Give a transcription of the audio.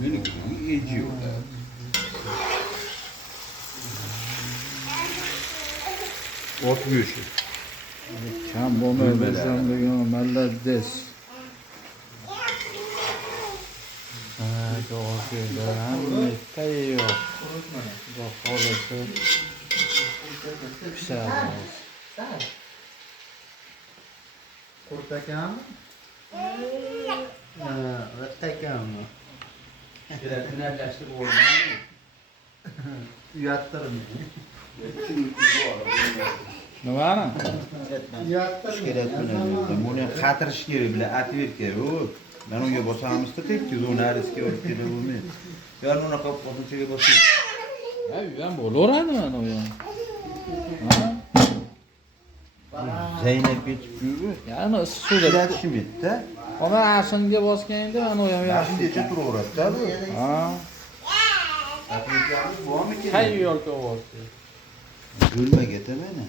Meniki ejiyorlar. Ot göğüşü. Kam bo'lmayversan degan malladdes. Hamma tayyor. Xudo xohlasa pishadi. Qurt akammi? Vatta akammi? Finallashtirib bo'lmaydi. Uyattirmi? Nimani? Uyattirmi? Kerak bilan buni qatirish kerak bilan atvet kerak. Men unga bosamizda tekkiz o'narisga olib kelib bo'lmaydi. Yo'q, unaqa qo'shimchaga bosing. Ha, u ham bo'laveradi mana u ham. Ha? Zaynab ketib yurdi. Yana issiq suvda. Ishlatishmidda. Ona ashinga bosganda mana u ham yaxshi. Yaxshicha turaveradi-da bu. Ha. Atvetlarimiz bormi kerak? Tayyor kovasi. Gulmaga tamana.